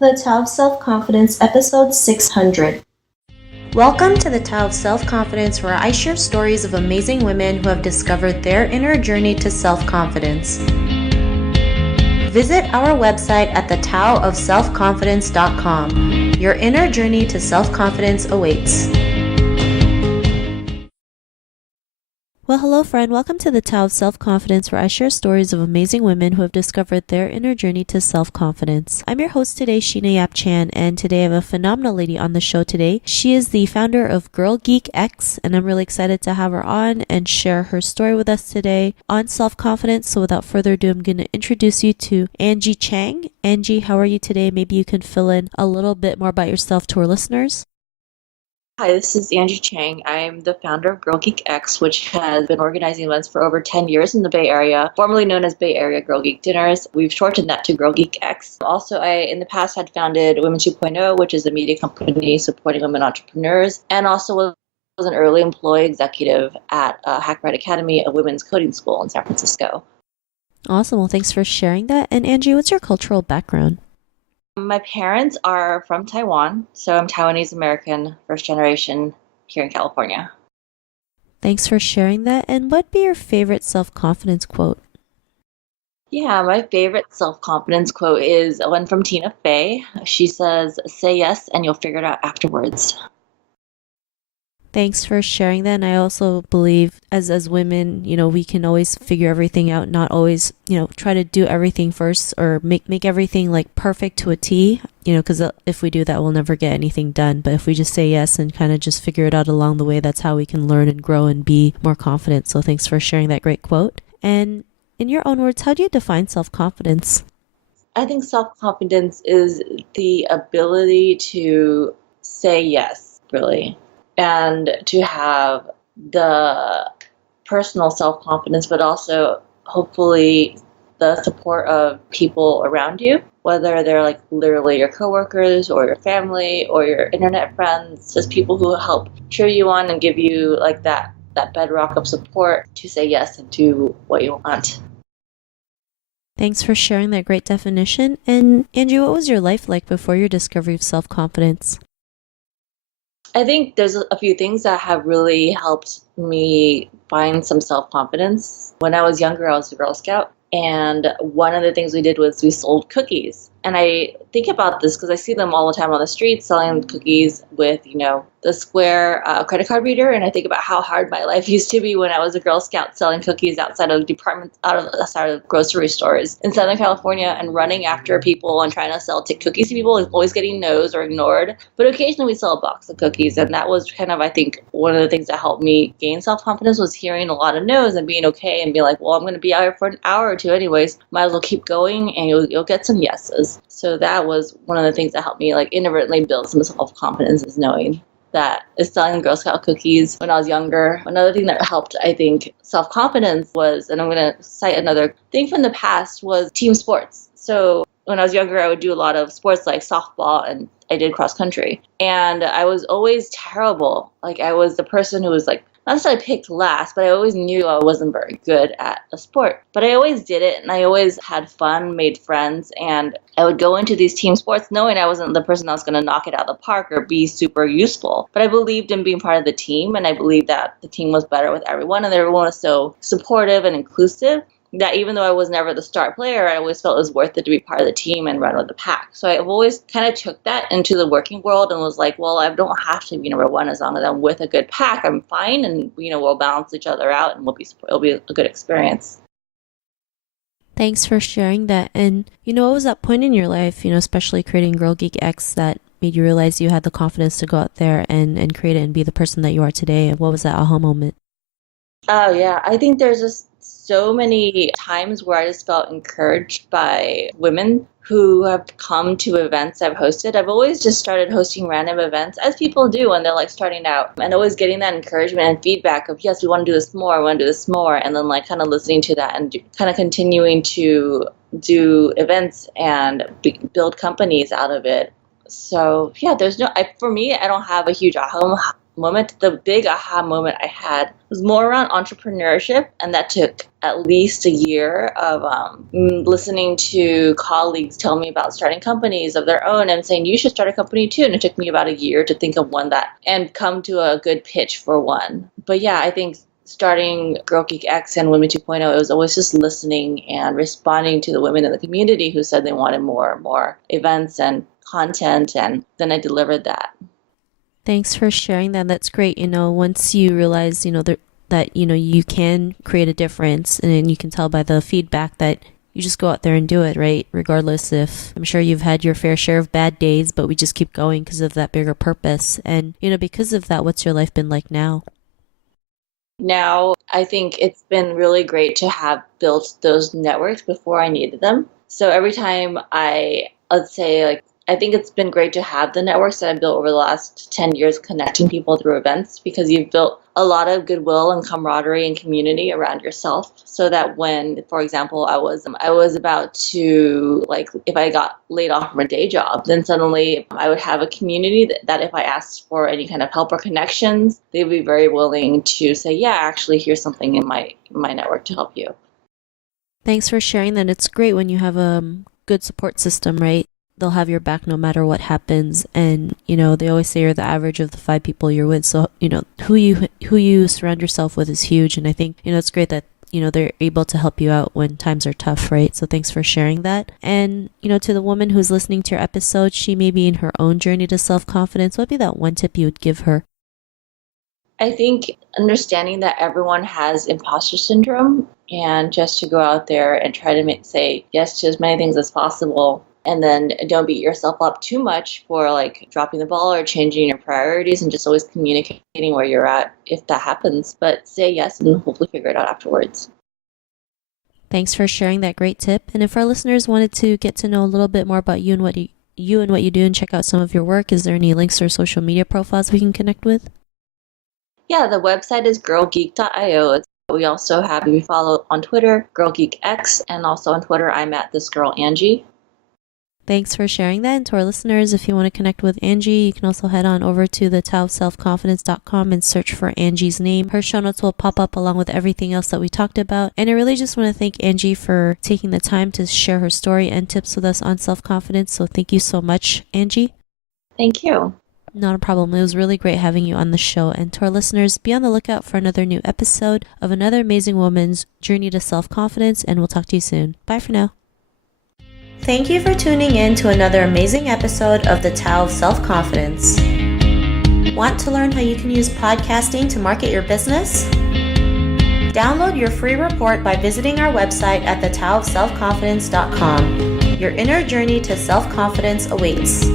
The Tao of Self-Confidence, episode 600. Welcome to the Tao of Self-Confidence, where I share stories of amazing women who have discovered their inner journey to self-confidence. Visit our website at thetaoofselfconfidence.com. Your inner journey to self-confidence awaits. Well, hello friend. Welcome to the Tao of Self-Confidence, where I share stories of amazing women who have discovered their inner journey to self-confidence. I'm your host today, Sheena Chan, and today I have a phenomenal lady on the show today. She is the founder of Girl Geek X, and I'm really excited to have her on and share her story with us today on self-confidence. So without further ado, I'm going to introduce you to Angie Chang. Angie, how are you today? Maybe you can fill in a little bit more about yourself to our listeners. Hi, this is Angie Chang. I'm the founder of Girl Geek X, which has been organizing events for over 10 years in the Bay Area, formerly known as Bay Area Girl Geek Dinners. We've shortened that to Girl Geek X. Also, I, in the past, had founded Women 2.0, which is a media company supporting women entrepreneurs, and also was an early employee executive at Hackbright Academy, a women's coding school in San Francisco. Awesome. Well, thanks for sharing that. And Angie, what's your cultural background? My parents are from Taiwan, so I'm Taiwanese American, first generation here in California. Thanks for sharing that. And what'd be your favorite self-confidence quote? Yeah, my favorite self-confidence quote is one from Tina Fey. She says, "Say yes and you'll figure it out afterwards." Thanks for sharing that. And I also believe as women, we can always figure everything out, not always, try to do everything first or make everything like perfect to a T, because if we do that, we'll never get anything done. But if we just say yes and kind of just figure it out along the way, that's how we can learn and grow and be more confident. So thanks for sharing that great quote. And in your own words, how do you define self-confidence? I think self-confidence is the ability to say yes, really, and to have the personal self-confidence, but also hopefully the support of people around you, whether they're like literally your coworkers or your family or your internet friends, just people who help cheer you on and give you like that bedrock of support to say yes and do what you want. Thanks for sharing that great definition. And Angie, what was your life like before your discovery of self-confidence? I think there's a few things that have really helped me find some self-confidence. When I was younger, I was a Girl Scout, and one of the things we did was we sold cookies. And I think about this because I see them all the time on the street selling cookies with, the square credit card reader. And I think about how hard my life used to be when I was a Girl Scout selling cookies outside of outside of grocery stores in Southern California and running after people and trying to sell cookies to people, always getting no's or ignored. But occasionally we sell a box of cookies. And that was kind of, I think, one of the things that helped me gain self-confidence was hearing a lot of no's and being okay and being like, well, I'm going to be out here for an hour or two anyways. Might as well keep going and you'll get some yeses. So that was one of the things that helped me like inadvertently build some self-confidence, is knowing that is selling Girl Scout cookies when I was younger. Another thing that helped, I think, self-confidence was, and I'm going to cite another thing from the past, was team sports. So when I was younger, I would do a lot of sports like softball, and I did cross country. And I was always terrible. Like I was the person who was like, not necessarily picked last, but I always knew I wasn't very good at a sport. But I always did it, and I always had fun, made friends, and I would go into these team sports knowing I wasn't the person that was going to knock it out of the park or be super useful. But I believed in being part of the team, and I believed that the team was better with everyone, and everyone was so supportive and inclusive that even though I was never the star player, I always felt it was worth it to be part of the team and run with the pack. So I've always kind of took that into the working world and was like, well, I don't have to be number one as long as I'm with a good pack. I'm fine, and we'll balance each other out, and it'll be a good experience. Thanks for sharing that. And what was that point in your life, especially creating Girl Geek X, that made you realize you had the confidence to go out there and create it and be the person that you are today? And what was that aha moment? Oh yeah, I think there's just so many times where I just felt encouraged by women who have come to events I've hosted. I've always just started hosting random events, as people do when they're like starting out, and always getting that encouragement and feedback of, yes, we want to do this more, we want to do this more, and then like kind of listening to that and kind of continuing to do events and build companies out of it. So yeah, for me, I don't have a huge aha moment. The big aha moment I had was more around entrepreneurship, and that took at least a year of listening to colleagues tell me about starting companies of their own and saying, you should start a company too. And it took me about a year to think of one that and come to a good pitch for one. But yeah, I think starting Girl Geek X and Women 2.0, it was always just listening and responding to the women in the community who said they wanted more and more events and content, and then I delivered that. Thanks for sharing that. That's great. Once you realize, that, you can create a difference, and then you can tell by the feedback that you just go out there and do it, right? Regardless if, I'm sure you've had your fair share of bad days, but we just keep going because of that bigger purpose. And, because of that, what's your life been like now? Now, I think it's been really great to have built those networks before I needed them. So every time let's say, I think it's been great to have the networks that I've built over the last 10 years connecting people through events, because you've built a lot of goodwill and camaraderie and community around yourself, so that when, for example, I was about to, if I got laid off from a day job, then suddenly I would have a community that if I asked for any kind of help or connections, they'd be very willing to say, yeah, actually, here's something in my network to help you. Thanks for sharing that. It's great when you have a good support system, right? They'll have your back no matter what happens. And, they always say you're the average of the 5 people you're with. So, who you surround yourself with is huge. And I think, it's great that, they're able to help you out when times are tough, right? So thanks for sharing that. And, to the woman who's listening to your episode, she may be in her own journey to self-confidence. What would be that one tip you would give her? I think understanding that everyone has imposter syndrome, and just to go out there and try to say yes to as many things as possible. And then don't beat yourself up too much for dropping the ball or changing your priorities, and just always communicating where you're at if that happens. But say yes and hopefully figure it out afterwards. Thanks for sharing that great tip. And if our listeners wanted to get to know a little bit more about you and what you do and check out some of your work, is there any links or social media profiles we can connect with? Yeah, the website is girlgeek.io. We also have, if you follow on Twitter, Girl Geek X, and also on Twitter, I'm at this girl Angie. Thanks for sharing that. And to our listeners, if you want to connect with Angie, you can also head on over to thetaoofselfconfidence.com and search for Angie's name. Her show notes will pop up along with everything else that we talked about. And I really just want to thank Angie for taking the time to share her story and tips with us on self-confidence. So thank you so much, Angie. Thank you. Not a problem. It was really great having you on the show. And to our listeners, be on the lookout for another new episode of another amazing woman's journey to self-confidence. And we'll talk to you soon. Bye for now. Thank you for tuning in to another amazing episode of the Tao of Self-Confidence. Want to learn how you can use podcasting to market your business? Download your free report by visiting our website at thetaoofselfconfidence.com. Your inner journey to self-confidence awaits.